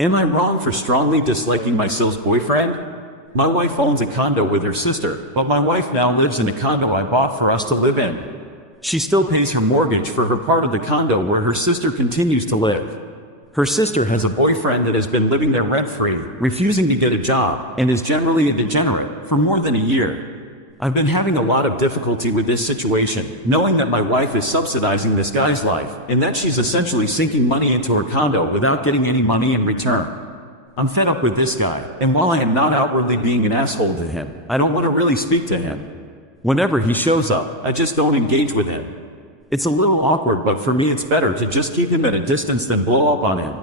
Am I wrong for strongly disliking my Sil's boyfriend? My wife owns a condo with her sister, but my wife now lives in a condo I bought for us to live in. She still pays her mortgage for her part of the condo where her sister continues to live. Her sister has a boyfriend that has been living there rent-free, refusing to get a job, and is generally a degenerate, for more than a year. I've been having a lot of difficulty with this situation, knowing that my wife is subsidizing this guy's life, and that she's essentially sinking money into her condo without getting any money in return. I'm fed up with this guy, and while I am not outwardly being an asshole to him, I don't want to really speak to him. Whenever he shows up, I just don't engage with him. It's a little awkward, but for me it's better to just keep him at a distance than blow up on him.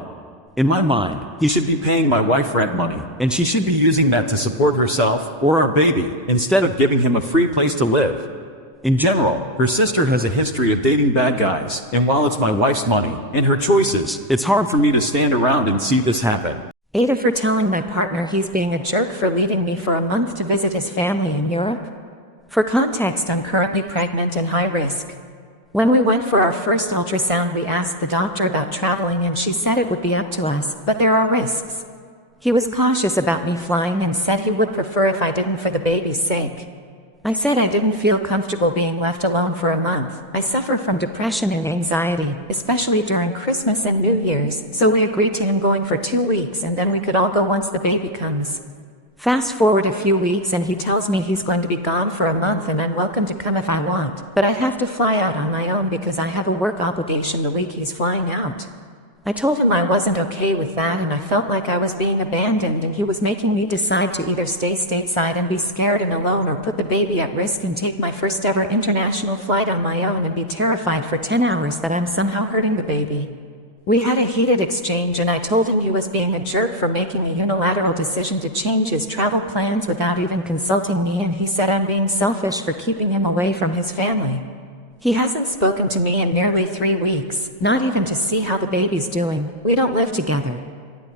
In my mind, he should be paying my wife rent money, and she should be using that to support herself, or our baby, instead of giving him a free place to live. In general, her sister has a history of dating bad guys, and while it's my wife's money, and her choices, it's hard for me to stand around and see this happen. Ada for telling my partner he's being a jerk for leaving me for a month to visit his family in Europe. For context, I'm currently pregnant and high risk. When we went for our first ultrasound, we asked the doctor about traveling and she said it would be up to us, but there are risks. He was cautious about me flying and said he would prefer if I didn't for the baby's sake. I said I didn't feel comfortable being left alone for a month. I suffer from depression and anxiety, especially during Christmas and New Year's, so we agreed to him going for 2 weeks and then we could all go once the baby comes. Fast forward a few weeks and he tells me he's going to be gone for a month and I'm welcome to come if I want, but I have to fly out on my own because I have a work obligation the week he's flying out. I told him I wasn't okay with that and I felt like I was being abandoned and he was making me decide to either stay stateside and be scared and alone or put the baby at risk and take my first ever international flight on my own and be terrified for 10 hours that I'm somehow hurting the baby. We had a heated exchange and I told him he was being a jerk for making a unilateral decision to change his travel plans without even consulting me, and he said I'm being selfish for keeping him away from his family. He hasn't spoken to me in nearly 3 weeks, not even to see how the baby's doing. We don't live together.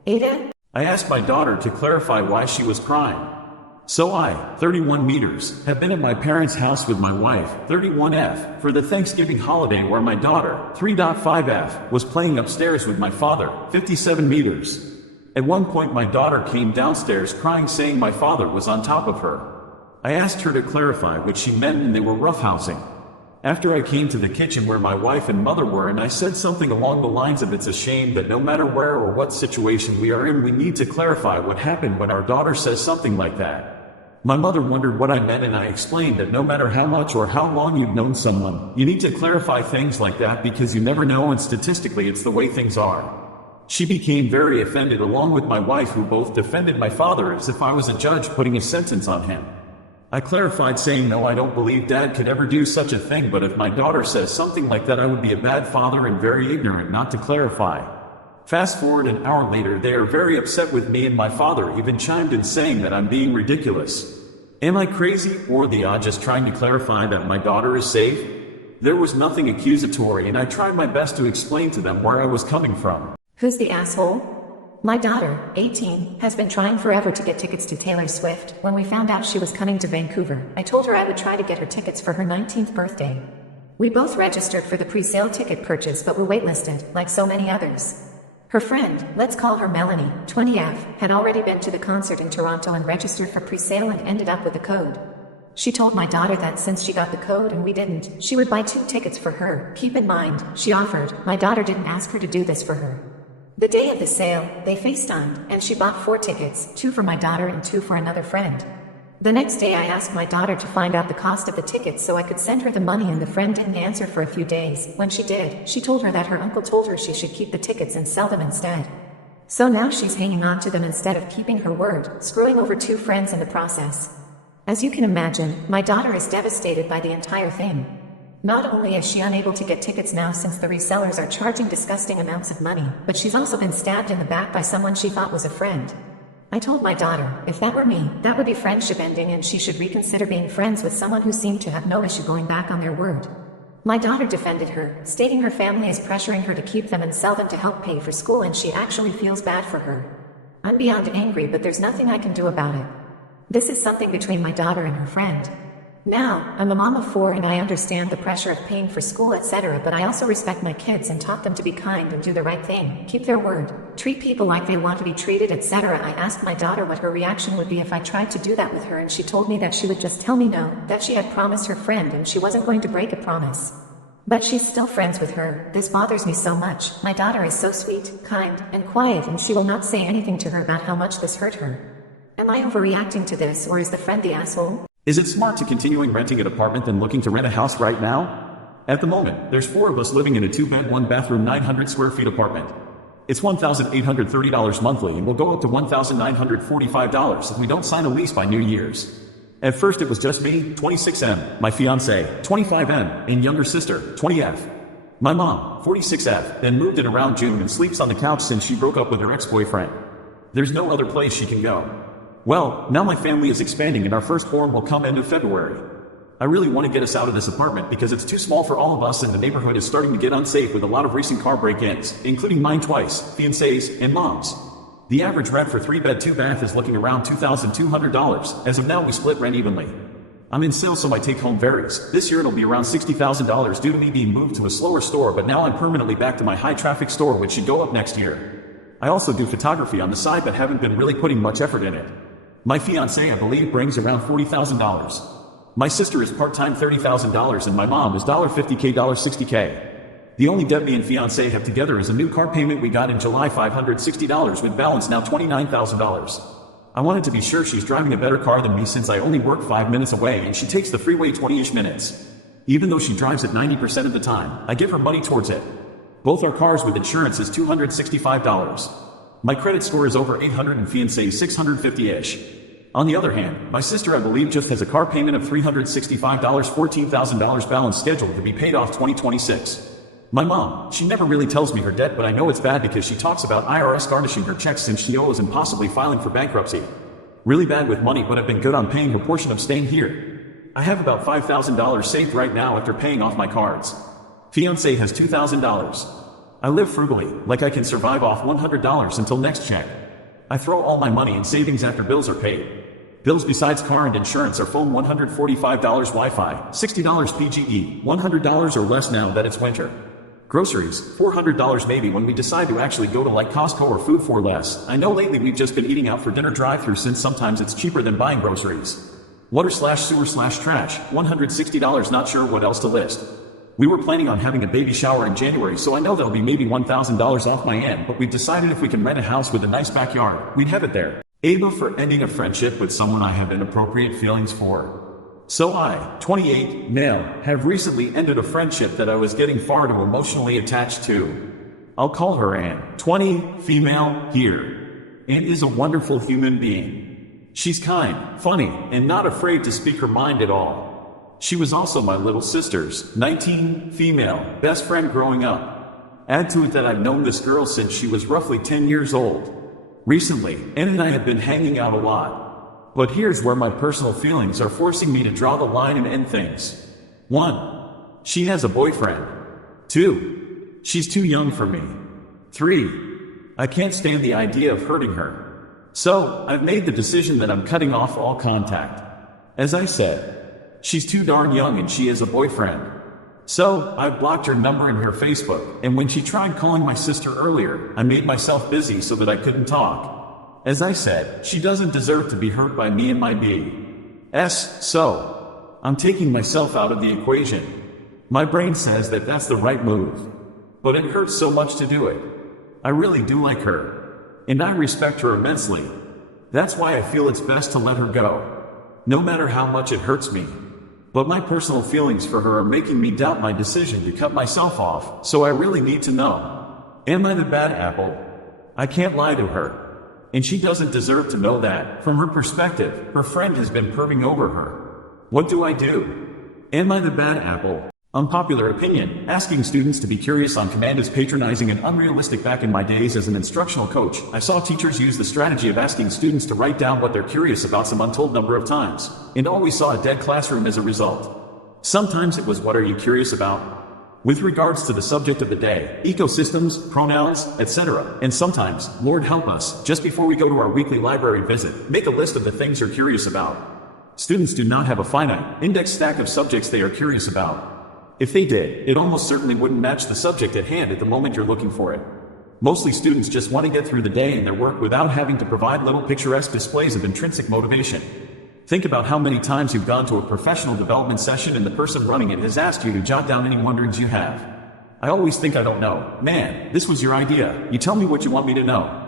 Ada? I asked my daughter to clarify why she was crying. So I, 31 meters, have been at my parents' house with my wife, 31F, for the Thanksgiving holiday where my daughter, 3.5F, was playing upstairs with my father, 57 meters. At one point my daughter came downstairs crying saying my father was on top of her. I asked her to clarify what she meant and they were roughhousing. After I came to the kitchen where my wife and mother were and I said something along the lines of it's a shame that no matter where or what situation we are in we need to clarify what happened when our daughter says something like that. My mother wondered what I meant and I explained that no matter how much or how long you've known someone, you need to clarify things like that because you never know and statistically it's the way things are. She became very offended along with my wife who both defended my father as if I was a judge putting a sentence on him. I clarified saying no, I don't believe Dad could ever do such a thing, but if my daughter says something like that I would be a bad father and very ignorant not to clarify. Fast forward an hour later, they are very upset with me and my father even chimed in saying that I'm being ridiculous. Am I crazy or the odd just trying to clarify that my daughter is safe? There was nothing accusatory and I tried my best to explain to them where I was coming from. Who's the asshole? My daughter, 18, has been trying forever to get tickets to Taylor Swift. When we found out she was coming to Vancouver, I told her I would try to get her tickets for her 19th birthday. We both registered for the pre-sale ticket purchase but were waitlisted, like so many others. Her friend, let's call her Melanie, 20F, had already been to the concert in Toronto and registered for pre-sale and ended up with the code. She told my daughter that since she got the code and we didn't, she would buy 2 tickets for her. Keep in mind, she offered. My daughter didn't ask her to do this for her. The day of the sale, they FaceTimed, and she bought 4 tickets, 2 for my daughter and 2 for another friend. The next day I asked my daughter to find out the cost of the tickets so I could send her the money and the friend didn't answer for a few days. When she did, she told her that her uncle told her she should keep the tickets and sell them instead. So now she's hanging on to them instead of keeping her word, screwing over 2 friends in the process. As you can imagine, my daughter is devastated by the entire thing. Not only is she unable to get tickets now since the resellers are charging disgusting amounts of money, but she's also been stabbed in the back by someone she thought was a friend. I told my daughter, if that were me, that would be friendship ending and she should reconsider being friends with someone who seemed to have no issue going back on their word. My daughter defended her, stating her family is pressuring her to keep them and sell them to help pay for school and she actually feels bad for her. I'm beyond angry, but there's nothing I can do about it. This is something between my daughter and her friend. Now, I'm a mom of 4 and I understand the pressure of paying for school, etc., but I also respect my kids and taught them to be kind and do the right thing, keep their word, treat people like they want to be treated, etc. I asked my daughter what her reaction would be if I tried to do that with her, and she told me that she would just tell me no, that she had promised her friend and she wasn't going to break a promise. But she's still friends with her. This bothers me so much. My daughter is so sweet, kind, and quiet, and she will not say anything to her about how much this hurt her. Am I overreacting to this, or is the friend the asshole? Is it smart to continuing renting an apartment than looking to rent a house right now? At the moment, there's 4 of us living in a 2-bed, 1-bathroom, 900 square feet apartment. It's $1,830 monthly and will go up to $1,945 if we don't sign a lease by New Year's. At first it was just me, 26M, my fiancé, 25M, and younger sister, 20F. My mom, 46F, then moved in around June and sleeps on the couch since she broke up with her ex-boyfriend. There's no other place she can go. Well, now my family is expanding and our firstborn will come end of February. I really want to get us out of this apartment because it's too small for all of us and the neighborhood is starting to get unsafe with a lot of recent car break-ins, including mine twice, fiancés, and mom's. The average rent for 3-bed, 2-bath is looking around $2,200. As of now, we split rent evenly. I'm in sales, so my take-home varies. This year it'll be around $60,000 due to me being moved to a slower store, but now I'm permanently back to my high-traffic store, which should go up next year. I also do photography on the side, but haven't been really putting much effort in it. My fiancé, I believe, brings around $40,000. My sister is part-time, $30,000, and my mom is $50K, $60K. The only debt me and fiancé have together is a new car payment we got in July, $560, with balance now $29,000. I wanted to be sure she's driving a better car than me since I only work 5 minutes away and she takes the freeway 20-ish minutes. Even though she drives it 90% of the time, I give her money towards it. Both our cars with insurance is $265. My credit score is over 800 and fiancé 650-ish. On the other hand, my sister, I believe, just has a car payment of $365, $14,000 balance scheduled to be paid off 2026. My mom, she never really tells me her debt, but I know it's bad because she talks about IRS garnishing her checks since she owes and possibly filing for bankruptcy. Really bad with money, but I've been good on paying her portion of staying here. I have about $5,000 saved right now after paying off my cards. Fiancé has $2,000. I live frugally, like I can survive off $100 until next check. I throw all my money in savings after bills are paid. Bills besides car and insurance are phone $145 Wi-Fi, $60 PGE, $100 or less now that it's winter. Groceries, $400 maybe when we decide to actually go to like Costco or Food for Less. I know lately we've just been eating out for dinner drive-thru since sometimes it's cheaper than buying groceries. Water/sewer/trash, $160, not sure what else to list. We were planning on having a baby shower in January, so I know that'll be maybe $1,000 off my end, but we've decided if we can rent a house with a nice backyard, we'd have it there. Ava, for ending a friendship with someone I have inappropriate feelings for. So I, 28, male, have recently ended a friendship that I was getting far too emotionally attached to. I'll call her Anne, 20, female, here. Anne is a wonderful human being. She's kind, funny, and not afraid to speak her mind at all. She was also my little sister's, 19, female, best friend growing up. Add to it that I've known this girl since she was roughly 10 years old. Recently, Anne and I have been hanging out a lot. But here's where my personal feelings are forcing me to draw the line and end things. 1. She has a boyfriend. 2. She's too young for me. 3. I can't stand the idea of hurting her. So, I've made the decision that I'm cutting off all contact. As I said, she's too darn young and she has a boyfriend. So, I blocked her number and her Facebook, and when she tried calling my sister earlier, I made myself busy so that I couldn't talk. As I said, she doesn't deserve to be hurt by me and my BS, so I'm taking myself out of the equation. My brain says that that's the right move, but it hurts so much to do it. I really do like her, and I respect her immensely. That's why I feel it's best to let her go, no matter how much it hurts me. But my personal feelings for her are making me doubt my decision to cut myself off, so I really need to know. Am I the bad apple? I can't lie to her. And she doesn't deserve to know that. From her perspective, her friend has been perving over her. What do I do? Am I the bad apple? Unpopular opinion, asking students to be curious on command is patronizing and unrealistic. Back in my days as an instructional coach, I saw teachers use the strategy of asking students to write down what they're curious about some untold number of times, and always saw a dead classroom as a result. Sometimes it was, what are you curious about? With regards to the subject of the day, ecosystems, pronouns, etc. And sometimes, Lord help us, just before we go to our weekly library visit, make a list of the things you're curious about. Students do not have a finite, index stack of subjects they are curious about. If they did, it almost certainly wouldn't match the subject at hand at the moment you're looking for it. Mostly students just want to get through the day and their work without having to provide little picturesque displays of intrinsic motivation. Think about how many times you've gone to a professional development session and the person running it has asked you to jot down any wonderings you have. I always think I don't know. Man, this was your idea. You tell me what you want me to know.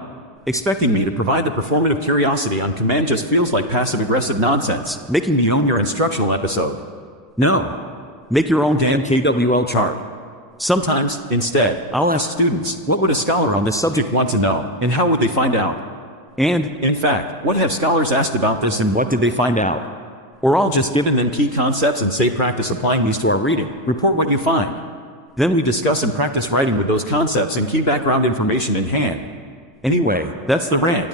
Expecting me to provide the performative curiosity on command just feels like passive-aggressive nonsense, making me own your instructional episode. No. Make your own damn KWL chart. Sometimes, instead, I'll ask students, what would a scholar on this subject want to know, and how would they find out? And, in fact, what have scholars asked about this and what did they find out? Or I'll just give them key concepts and say practice applying these to our reading, report what you find. Then we discuss and practice writing with those concepts and key background information in hand. Anyway, that's the rant.